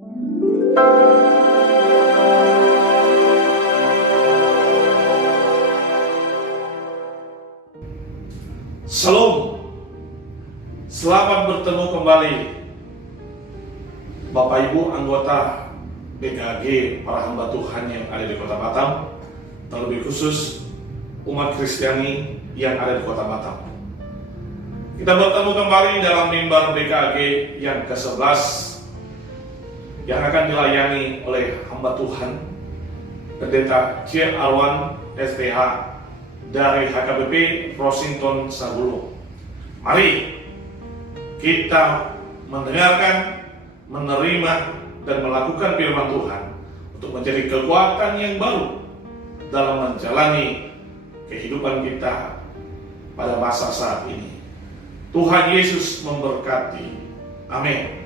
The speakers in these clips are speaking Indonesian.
Shalom, selamat bertemu kembali Bapak Ibu anggota BKAG, para hamba Tuhan yang ada di Kota Batam, terlebih khusus umat Kristiani yang ada di Kota Batam. Kita bertemu kembali dalam mimbar BKAG yang ke-11 yang akan dilayani oleh hamba Tuhan Pendeta C. Alwan SPH dari HKBP Rosington Sagulung. Mari kita mendengarkan, menerima, dan melakukan firman Tuhan untuk menjadi kekuatan yang baru dalam menjalani kehidupan kita pada masa saat ini. Tuhan Yesus memberkati. Amin.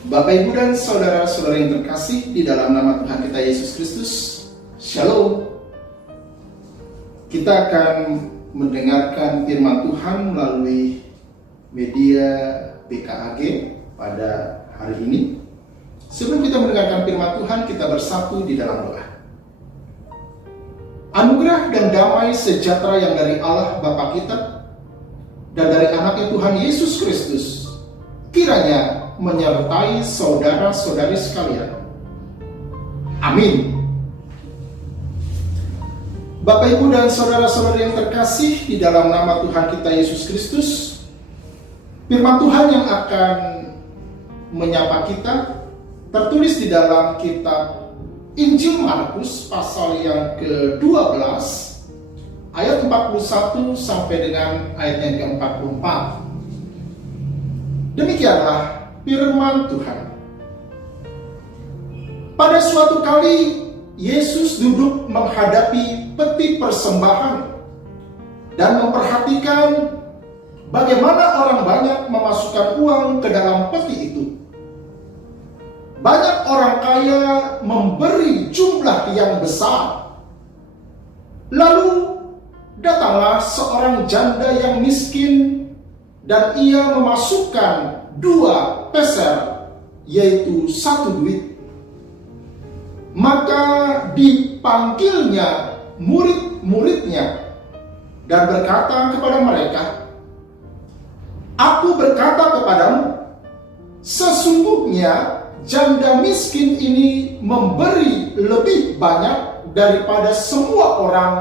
Bapak, Ibu, dan saudara-saudara yang terkasih di dalam nama Tuhan kita Yesus Kristus, Shalom. Kita akan mendengarkan firman Tuhan melalui media BKAG pada hari ini. Sebelum kita mendengarkan firman Tuhan, kita bersatu di dalam doa. Anugerah dan damai sejahtera yang dari Allah Bapa kita dan dari anaknya Tuhan Yesus Kristus kiranya menyertai saudara-saudari sekalian. Amin. Bapak, Ibu, dan saudara-saudari yang terkasih di dalam nama Tuhan kita Yesus Kristus, firman Tuhan yang akan menyapa kita tertulis di dalam kitab Injil Markus pasal yang ke-12 ayat 41 sampai dengan ayat yang ke-44. Demikianlah firman Tuhan. Pada suatu kali Yesus duduk menghadapi peti persembahan dan memperhatikan bagaimana orang banyak memasukkan uang ke dalam peti itu. Banyak orang kaya memberi jumlah yang besar. Lalu datanglah seorang janda yang miskin dan ia memasukkan 2 peser, yaitu 1 duit. Maka dipanggilnya murid-muridnya dan berkata kepada mereka, "Aku berkata kepadamu, sesungguhnya janda miskin ini memberi lebih banyak daripada semua orang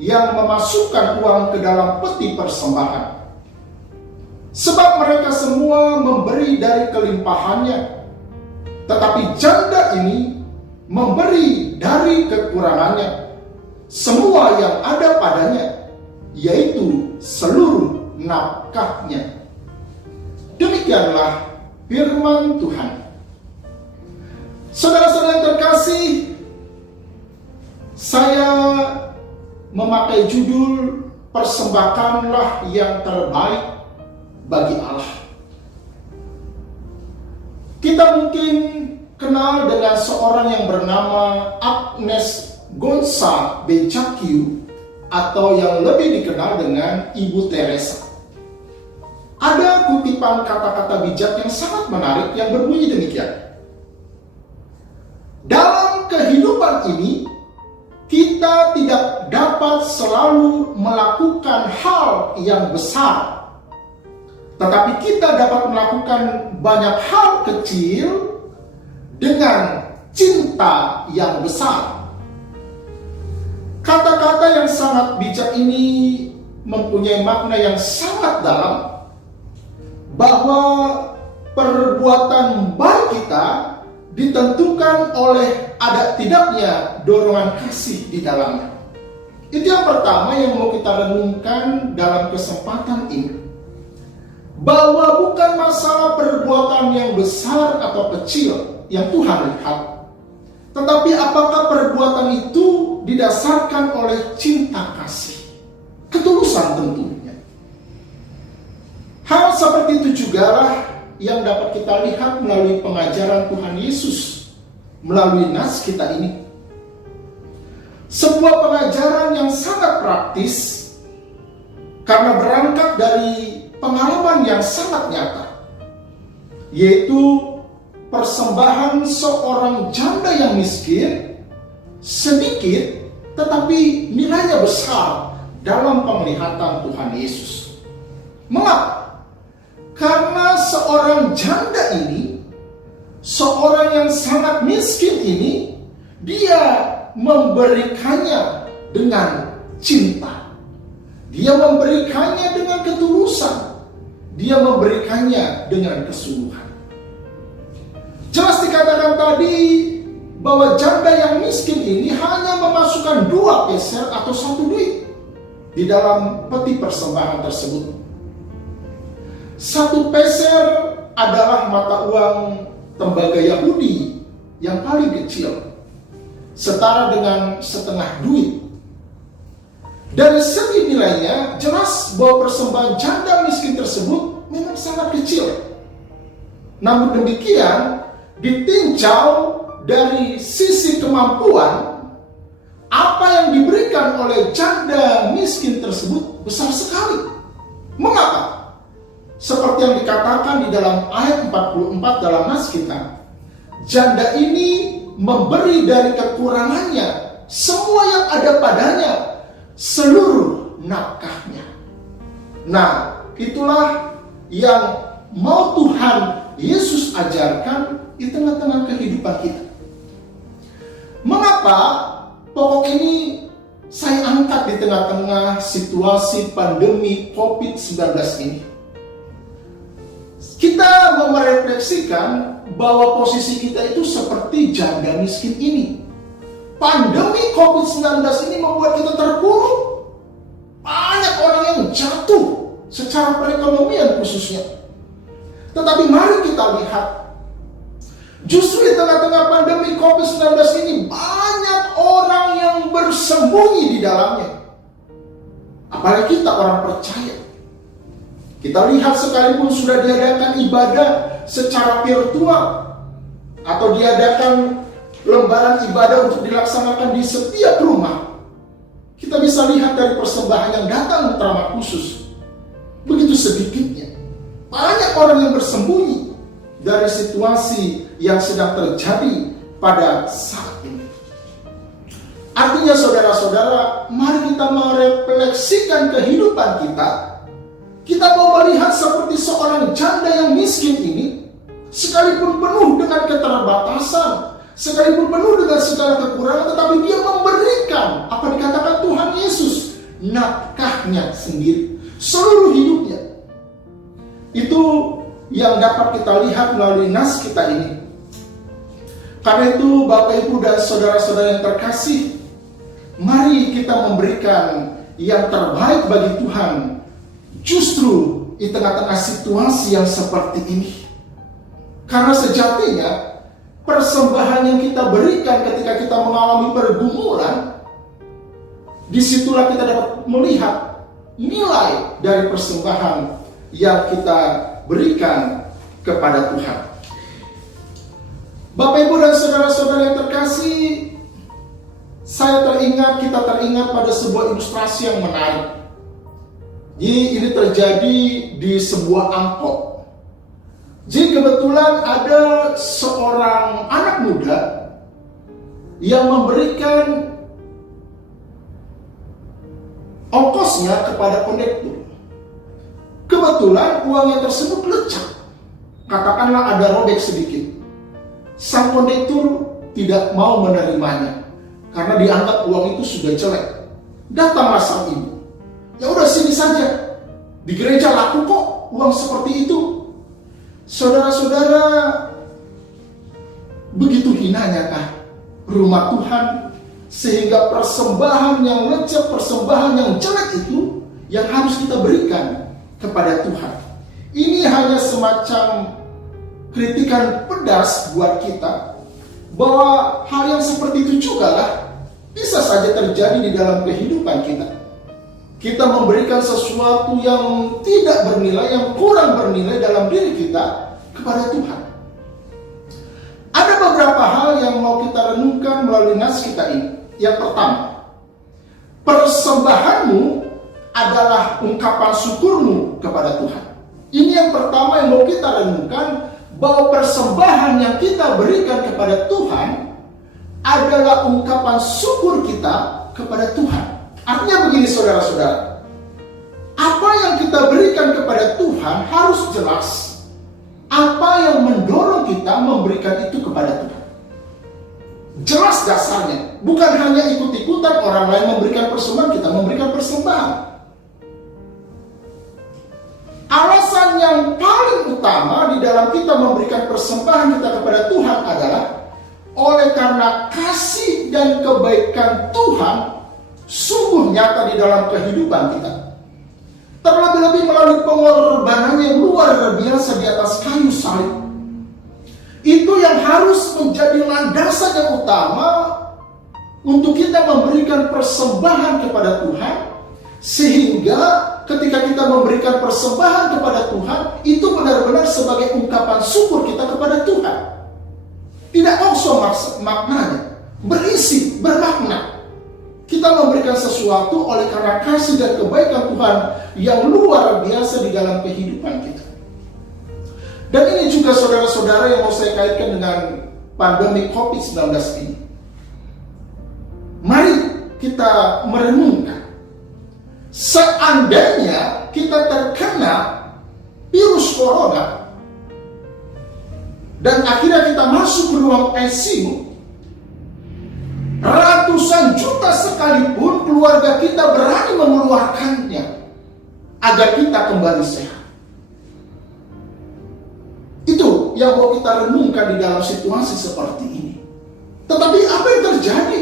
yang memasukkan uang ke dalam peti persembahan. Sebab mereka semua memberi dari kelimpahannya, tetapi janda ini memberi dari kekurangannya, semua yang ada padanya, yaitu seluruh nafkahnya." Demikianlah firman Tuhan. Saudara-saudara yang terkasih, saya memakai judul "Persembahkanlah yang terbaik bagi Allah". Kita mungkin kenal dengan seorang yang bernama Agnes Gonza Beccakiu atau yang lebih dikenal dengan Ibu Teresa. Ada kutipan kata-kata bijak yang sangat menarik yang berbunyi demikian. Dalam kehidupan ini, kita tidak dapat selalu melakukan hal yang besar, tetapi kita dapat melakukan banyak hal kecil dengan cinta yang besar. Kata-kata yang sangat bijak ini mempunyai makna yang sangat dalam, bahwa perbuatan baik kita ditentukan oleh ada tidaknya dorongan kasih di dalamnya. Itu yang pertama yang mau kita renungkan dalam kesempatan ini. Bahwa bukan masalah perbuatan yang besar atau kecil yang Tuhan lihat, tetapi apakah perbuatan itu didasarkan oleh cinta kasih, ketulusan tentunya. Hal seperti itu jugalah yang dapat kita lihat melalui pengajaran Tuhan Yesus melalui nas kita ini. Sebuah pengajaran yang sangat praktis karena berangkat dari pengalaman yang sangat nyata, yaitu persembahan seorang janda yang miskin sedikit, tetapi nilainya besar dalam penglihatan Tuhan Yesus. Mengapa? Karena seorang janda ini, seorang yang sangat miskin ini, dia memberikannya dengan cinta. Dia memberikannya dengan ketulusan. Dia memberikannya dengan kesungguhan. Jelas dikatakan tadi bahwa janda yang miskin ini hanya memasukkan 2 peser atau 1 duit di dalam peti persembahan tersebut. 1 peser adalah mata uang tembaga Yahudi yang paling kecil, setara dengan setengah duit. Dari segi nilainya, jelas bahwa persembahan janda miskin tersebut memang sangat kecil. Namun demikian, ditinjau dari sisi kemampuan, apa yang diberikan oleh janda miskin tersebut besar sekali. Mengapa? Seperti yang dikatakan di dalam ayat 44 dalam nas kita, janda ini memberi dari kekurangannya semua yang ada padanya, seluruh nafkahnya. Nah, itulah yang mau Tuhan Yesus ajarkan di tengah-tengah kehidupan kita. Mengapa pokok ini saya angkat di tengah-tengah situasi pandemi COVID-19 ini? Kita mau merefleksikan bahwa posisi kita itu seperti janda miskin ini. Pandemi COVID-19 ini membuat kita terpuruk. Banyak orang yang jatuh secara perekonomian khususnya. Tetapi mari kita lihat, justru di tengah-tengah pandemi COVID-19 ini banyak orang yang bersembunyi di dalamnya. Apalagi kita orang percaya. Kita lihat sekalipun sudah diadakan ibadah secara virtual atau diadakan lembaran ibadah untuk dilaksanakan di setiap rumah, kita bisa lihat dari persembahan yang datang terutama khusus begitu sedikitnya. Banyak orang yang bersembunyi dari situasi yang sedang terjadi pada saat ini. Artinya saudara-saudara, mari kita merefleksikan kehidupan kita. Kita mau melihat seperti seorang janda yang miskin ini, sekalipun penuh dengan keterbatasan, sekalipun penuh dengan segala kekurangan, tetapi dia memberikan apa dikatakan Tuhan Yesus, nafkahnya sendiri, seluruh hidupnya. Itu yang dapat kita lihat melalui nas kita ini. Karena itu Bapak Ibu dan saudara-saudara yang terkasih, mari kita memberikan yang terbaik bagi Tuhan, justru di tengah-tengah situasi yang seperti ini. Karena sejatinya persembahan yang kita berikan ketika kita mengalami pergumulan, disitulah kita dapat melihat nilai dari persembahan yang kita berikan kepada Tuhan. Bapak Ibu dan saudara-saudara yang terkasih, kita teringat pada sebuah ilustrasi yang menarik. Jadi ini terjadi di sebuah angkot. Jadi kebetulan ada seorang anak muda yang memberikan ongkosnya kepada kondektur. Kebetulan uangnya tersebut lecak. Katakanlah ada robek sedikit. Sang kondektur tidak mau menerimanya karena dianggap uang itu sudah jelek. Datanglah sang ibu. Ya udah sini saja. Di gereja laku kok uang seperti itu. Saudara-saudara, begitu hinanya kah rumah Tuhan sehingga persembahan yang lecek, persembahan yang jelek itu yang harus kita berikan kepada Tuhan. Ini hanya semacam kritikan pedas buat kita bahwa hal yang seperti itu juga lah bisa saja terjadi di dalam kehidupan kita. Kita memberikan sesuatu yang tidak bernilai, yang kurang bernilai dalam diri kita kepada Tuhan. Ada beberapa hal yang mau kita renungkan melalui nas kita ini. Yang pertama, persembahanmu adalah ungkapan syukurmu kepada Tuhan. Ini yang pertama yang mau kita renungkan bahwa persembahan yang kita berikan kepada Tuhan adalah ungkapan syukur kita kepada Tuhan. Artinya begini saudara-saudara, apa yang kita berikan kepada Tuhan harus jelas. Apa yang mendorong kita memberikan itu kepada Tuhan. Jelas dasarnya. Bukan hanya ikut-ikutan orang lain memberikan persembahan, kita memberikan persembahan. Alasan yang paling utama di dalam kita memberikan persembahan kita kepada Tuhan adalah oleh karena kasih dan kebaikan Tuhan sungguh nyata di dalam kehidupan kita. Terlebih-lebih melalui pengorbanan yang luar biasa di atas kayu salib. Itu yang harus menjadi landasan yang utama untuk kita memberikan persembahan kepada Tuhan. Sehingga ketika kita memberikan persembahan kepada Tuhan, itu benar-benar sebagai ungkapan syukur kita kepada Tuhan. Tidak kosong maknanya, berisi, bermakna. Kita memberikan sesuatu oleh karena kasih dan kebaikan Tuhan yang luar biasa di dalam kehidupan kita. Dan ini juga saudara-saudara yang mau saya kaitkan dengan pandemi COVID-19 ini. Mari kita merenungkan. Seandainya kita terkena virus corona dan akhirnya kita masuk ke ruang ICU, ratusan juta sekalipun keluarga kita berani mengeluarkannya agar kita kembali sehat. Itu yang mau kita renungkan di dalam situasi seperti ini. Tetapi apa yang terjadi?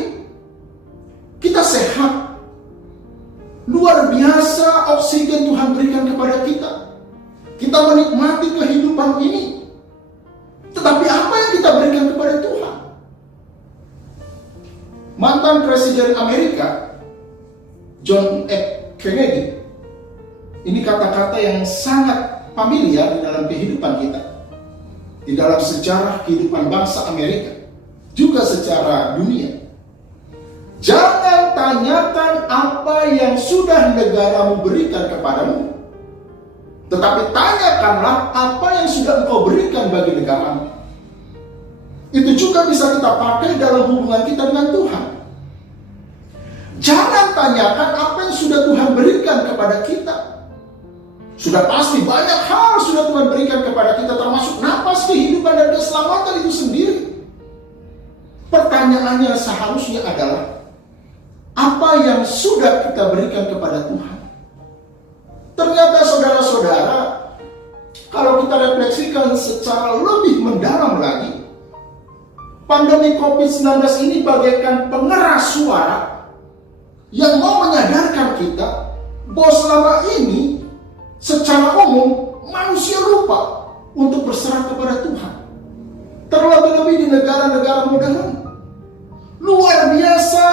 Kita sehat. Luar biasa oksigen Tuhan berikan kepada kita. Kita menikmati kehidupan ini. Tetapi apa yang kita berikan kepada Tuhan? Mantan Presiden Amerika John F. Kennedy, ini kata-kata yang sangat familiar di dalam kehidupan kita, di dalam sejarah kehidupan bangsa Amerika, juga secara dunia. Jangan tanyakan apa yang sudah negaramu berikan kepadamu, tetapi tanyakanlah apa yang sudah engkau berikan bagi negaramu. Itu juga bisa kita pakai dalam hubungan kita dengan Tuhan. Jangan tanyakan apa yang sudah Tuhan berikan kepada kita. Sudah pasti banyak hal sudah Tuhan berikan kepada kita, termasuk napas, kehidupan, dan keselamatan itu sendiri. Pertanyaannya seharusnya adalah, apa yang sudah kita berikan kepada Tuhan? Ternyata saudara-saudara, kalau kita refleksikan secara lebih mendalam lagi, pandemi COVID-19 ini bagaikan pengeras suara yang mau menyadarkan kita bahwa selama ini secara umum manusia lupa untuk berserah kepada Tuhan. Terlebih-lebih di negara-negara modern. Luar biasa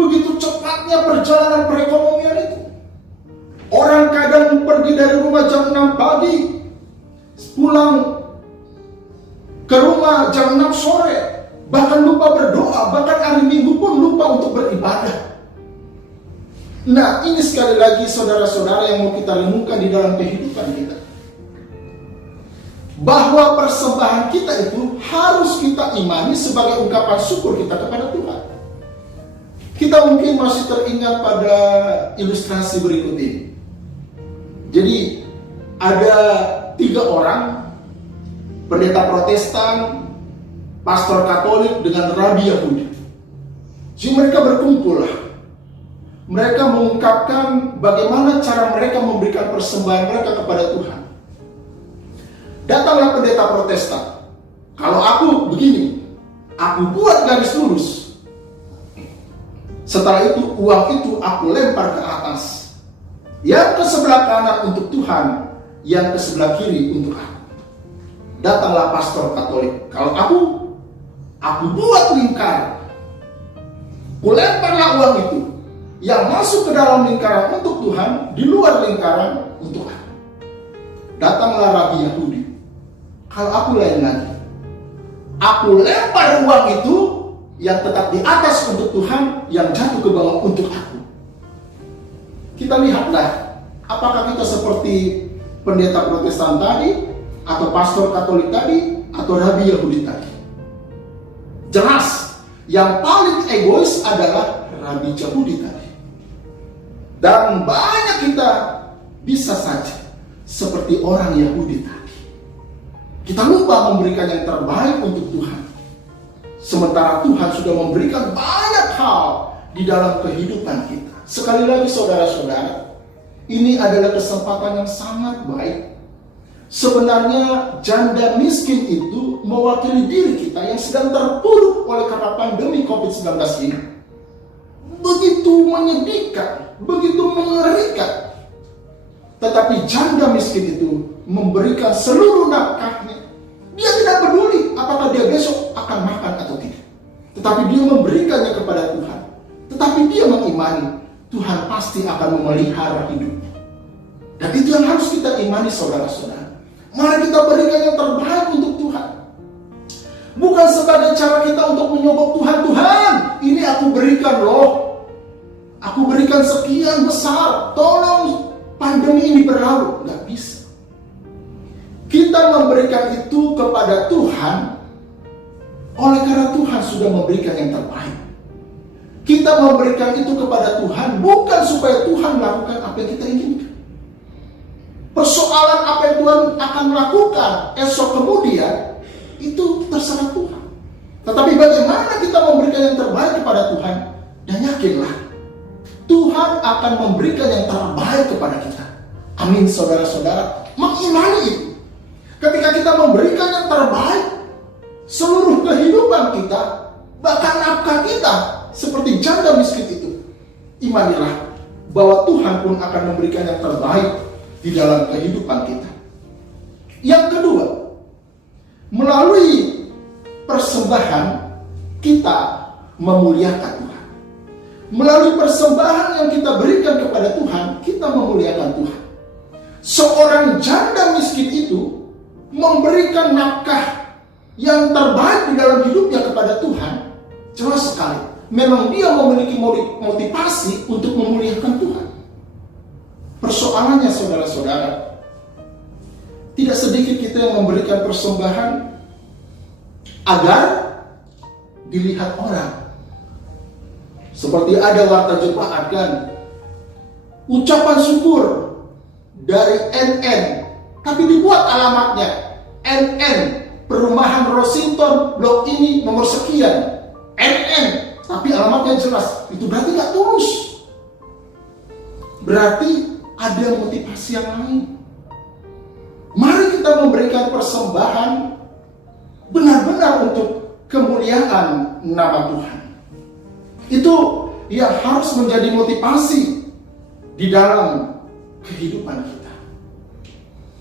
begitu cepatnya perjalanan perekonomian itu. Orang kadang pergi dari rumah jam 6 pagi, pulang ke rumah jam 6 sore, bahkan lupa berdoa, bahkan hari Minggu pun lupa untuk beribadah. Nah, ini sekali lagi saudara-saudara yang mau kita renungkan di dalam kehidupan kita. Bahwa persembahan kita itu harus kita imani sebagai ungkapan syukur kita kepada Tuhan. Kita mungkin masih teringat pada ilustrasi berikut ini. Jadi ada 3 orang, pendeta Protestan, pastor Katolik, dengan rabi Yahudi. Jadi mereka berkumpul. Mereka mengungkapkan bagaimana cara mereka memberikan persembahan mereka kepada Tuhan. Datanglah pendeta Protestan. Kalau aku begini, aku buat garis lurus. Setelah itu uang itu aku lempar ke atas. Yang ke sebelah kanan untuk Tuhan, yang ke sebelah kiri untuk aku. Datanglah pastor Katolik. Kalau aku buat lingkaran. Kulemparlah uang itu. Yang masuk ke dalam lingkaran untuk Tuhan, di luar lingkaran untuk aku. Datanglah rabi Yahudi. Kalau aku lain lagi, aku lempar uang itu yang tetap di atas untuk Tuhan, yang jatuh ke bawah untuk aku. Kita lihatlah, apakah kita seperti pendeta Protestan tadi atau pastor Katolik tadi, atau Rabi Yahudi tadi. Jelas, yang paling egois adalah Rabi Yahudi tadi. Dan banyak kita bisa saja seperti orang Yahudi tadi. Kita lupa memberikan yang terbaik untuk Tuhan. Sementara Tuhan sudah memberikan banyak hal di dalam kehidupan kita. Sekali lagi saudara-saudara, ini adalah kesempatan yang sangat baik. Sebenarnya janda miskin itu mewakili diri kita yang sedang terpuruk oleh karena pandemi COVID-19 ini. Begitu menyedihkan, begitu mengerikan. Tetapi janda miskin itu memberikan seluruh nafkahnya. Dia tidak peduli apakah dia besok akan makan atau tidak. Tetapi dia memberikannya kepada Tuhan. Tetapi dia mengimani Tuhan pasti akan memelihara hidupnya. Dan itu yang harus kita imani saudara-saudara. Mari kita berikan yang terbaik untuk Tuhan. Bukan sebagai cara kita untuk menyogok Tuhan. Tuhan, ini aku berikan loh. Aku berikan sekian besar. Tolong pandemi ini berlalu. Gak bisa. Kita memberikan itu kepada Tuhan oleh karena Tuhan sudah memberikan yang terbaik. Kita memberikan itu kepada Tuhan bukan supaya Tuhan melakukan apa yang kita inginkan. Persoalan apa yang Tuhan akan lakukan esok kemudian itu terserah Tuhan. Tetapi bagaimana kita memberikan yang terbaik kepada Tuhan? Dan yakinlah Tuhan akan memberikan yang terbaik kepada kita. Amin saudara-saudara. Mengimani itu. Ketika kita memberikan yang terbaik, seluruh kehidupan kita, bahkan nafkah kita, seperti janda miskin itu, imanilah bahwa Tuhan pun akan memberikan yang terbaik di dalam kehidupan kita. Yang kedua, melalui persembahan kita memuliakan Tuhan. Melalui persembahan yang kita berikan kepada Tuhan, kita memuliakan Tuhan. Seorang janda miskin itu memberikan nafkah yang terbaik di dalam hidupnya kepada Tuhan. Jelas sekali, memang dia memiliki motivasi untuk memuliakan Tuhan. Persoalannya saudara-saudara, tidak sedikit kita yang memberikan persembahan agar dilihat orang. Seperti ada warta jemaat kan, ucapan syukur dari NN, tapi dibuat alamatnya NN, Perumahan Rosington, blok ini nomor sekian, NN, tapi alamatnya jelas. Itu berarti gak tulus. Berarti ada motivasi yang lain. Mari kita memberikan persembahan benar-benar untuk kemuliaan nama Tuhan. Itu yang harus menjadi motivasi di dalam kehidupan kita,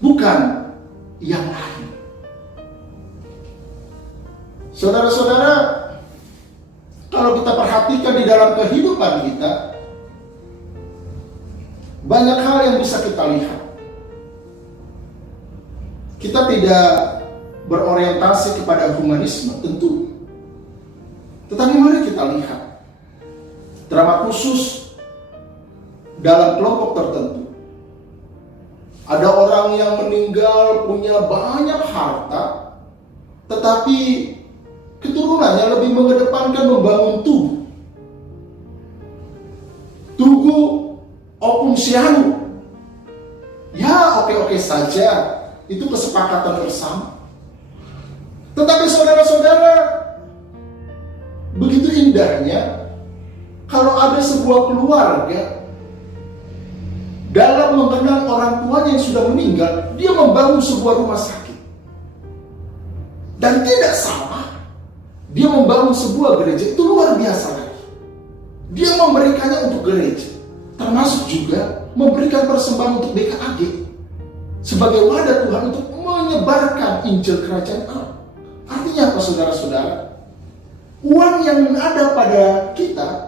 bukan yang lain. Saudara-saudara, kalau kita perhatikan di dalam kehidupan kita, banyak hal yang bisa kita lihat. Kita tidak berorientasi kepada humanisme, tentu. Tetapi mari kita lihat drama khusus dalam kelompok tertentu. Ada orang yang meninggal punya banyak harta, tetapi keturunannya lebih mengedepankan membangun tugu. Tugu opung sianu. Ya oke-oke saja, itu kesepakatan bersama. Tetapi saudara-saudara, begitu indahnya kalau ada sebuah keluarga dalam mengenang orang tuanya yang sudah meninggal, dia membangun sebuah rumah sakit. Dan tidak salah, dia membangun sebuah gereja, itu luar biasa lagi. Dia memberikannya untuk gereja, termasuk juga memberikan persembahan untuk BKAG sebagai wadah Tuhan untuk menyebarkan Injil Kerajaan Allah. Artinya apa saudara-saudara? Uang yang ada pada kita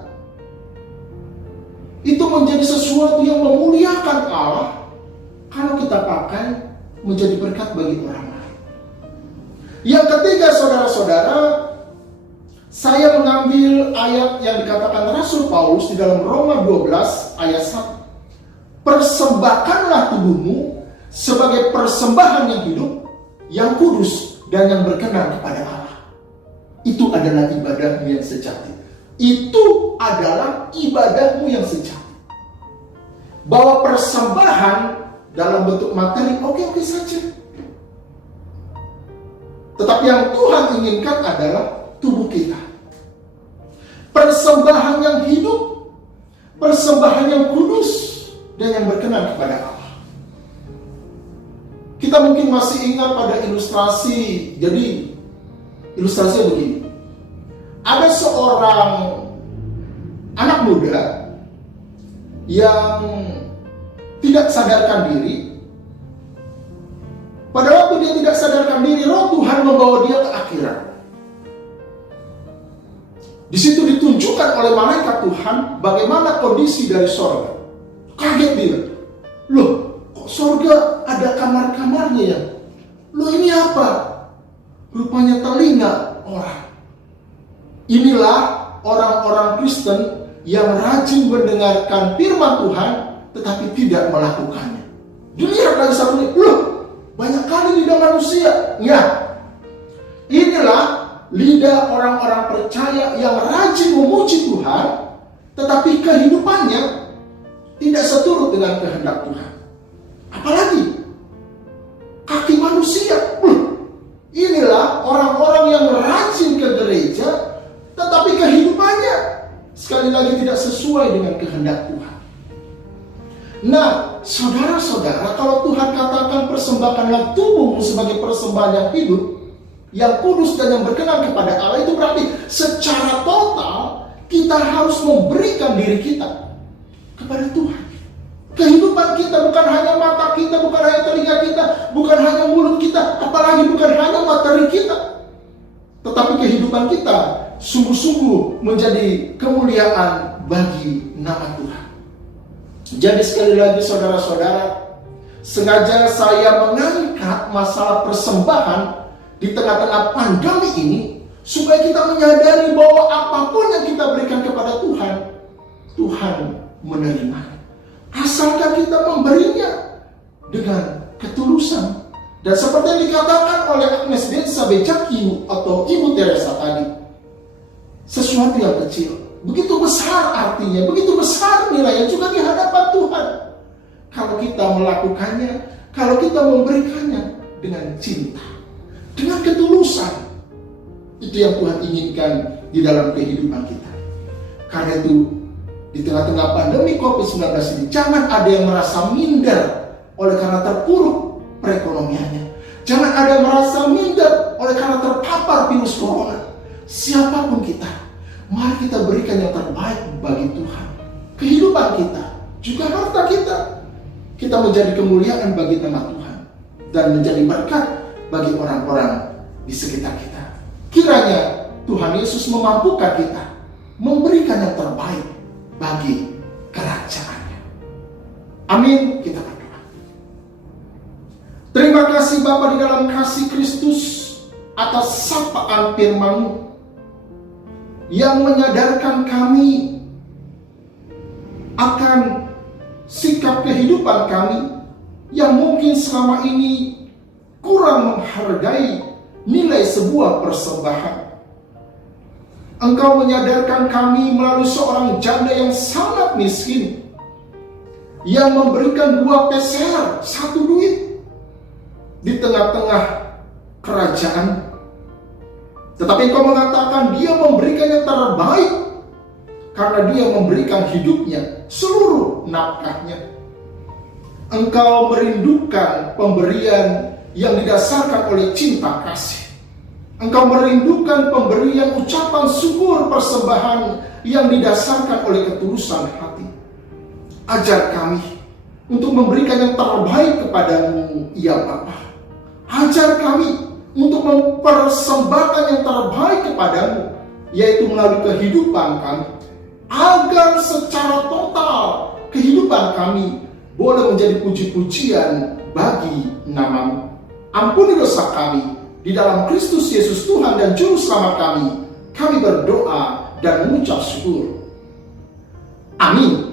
itu menjadi sesuatu yang memuliakan Allah kalau kita pakai menjadi berkat bagi orang lain. Yang ketiga saudara-saudara, saya mengambil ayat yang dikatakan Rasul Paulus di dalam Roma 12 ayat 1. Persembahkanlah tubuhmu sebagai persembahan yang hidup, yang kudus dan yang berkenan kepada Allah. Itu adalah ibadahmu yang sejati. Itu adalah ibadahmu yang sejati. Bahwa persembahan dalam bentuk materi oke-oke saja. Tetapi yang Tuhan inginkan adalah tubuh kita. Persembahan yang hidup, persembahan yang kudus dan yang berkenan kepada Allah. Kita mungkin masih ingat pada ilustrasi. Jadi ilustrasinya begini. Ada seorang anak muda yang tidak sadarkan diri. Pada waktu dia tidak sadarkan diri, roh Tuhan membawa dia ke akhirat. Di situ ditunjukkan oleh malaikat Tuhan bagaimana kondisi dari sorga. Kaget dia. Loh, kok sorga ada kamar-kamarnya ya? Loh, ini apa? Rupanya telinga orang. Inilah orang-orang Kristen yang rajin mendengarkan firman Tuhan tetapi tidak melakukannya. Dilihat lagi satu ini, loh, banyak kali lidah manusia. Ya, inilah lidah orang-orang percaya yang rajin memuji Tuhan, tetapi kehidupannya tidak seturut dengan kehendak Tuhan. Apalagi kaki manusia. Inilah orang-orang yang rajin ke gereja, tetapi kehidupannya sekali lagi tidak sesuai dengan kehendak Tuhan. Nah, saudara-saudara, kalau Tuhan katakan persembahkanlah tubuhmu sebagai persembahan yang hidup, yang kudus dan yang berkenan kepada Allah, itu berarti secara total kita harus memberikan diri kita kepada Tuhan. Kehidupan kita bukan hanya mata kita, bukan hanya telinga kita, bukan hanya mulut kita, apalagi bukan hanya materi kita, tetapi kehidupan kita sungguh-sungguh menjadi kemuliaan bagi nama Tuhan. Jadi sekali lagi saudara-saudara, sengaja saya mengangkat masalah persembahan di tengah-tengah pandemi ini, supaya kita menyadari bahwa apapun yang kita berikan kepada Tuhan, Tuhan menerima. Asalkan kita memberinya dengan ketulusan. Dan seperti yang dikatakan oleh Agnes Densa Becakyu atau Ibu Teresa tadi, sesuatu yang kecil, begitu besar artinya, begitu besar nilainya juga di hadapan Tuhan. Kalau kita melakukannya, kalau kita memberikannya dengan cinta, dengan ketulusan, itu yang Tuhan inginkan di dalam kehidupan kita. Karena itu, di tengah-tengah pandemi COVID-19 ini, jangan ada yang merasa minder oleh karena terpuruk perekonomiannya. Jangan ada yang merasa minder oleh karena terpapar virus corona. Siapapun kita, mari kita berikan yang terbaik bagi Tuhan. Kehidupan kita, juga harta kita, kita menjadi kemuliaan bagi nama Tuhan dan menjadi berkat bagi orang-orang di sekitar kita. Kiranya Tuhan Yesus memampukan kita memberikan yang terbaik bagi kerajaannya. Amin. Kita berdoa. Terima kasih Bapa di dalam kasih Kristus atas sapaan firman-Mu yang menyadarkan kami akan sikap kehidupan kami yang mungkin selama ini kurang menghargai nilai sebuah persembahan. Engkau menyadarkan kami melalui seorang janda yang sangat miskin, yang memberikan 2 peser, 1 duit di tengah-tengah kerajaan. Tetapi Engkau mengatakan dia memberikan yang terbaik, karena dia memberikan hidupnya, seluruh nafkahnya. Engkau merindukan pemberian yang didasarkan oleh cinta kasih. Engkau merindukan pemberian ucapan syukur persembahan yang didasarkan oleh ketulusan hati. Ajar kami untuk memberikan yang terbaik kepadamu, ya Bapa. Ajar kami untuk mempersembahkan yang terbaik kepadamu, yaitu melalui kehidupan kami, agar secara total kehidupan kami boleh menjadi puji-pujian bagi nama-Mu. Ampuni dosa kami. Di dalam Kristus Yesus Tuhan dan Juru Selamat kami berdoa dan mengucap syukur. Amin.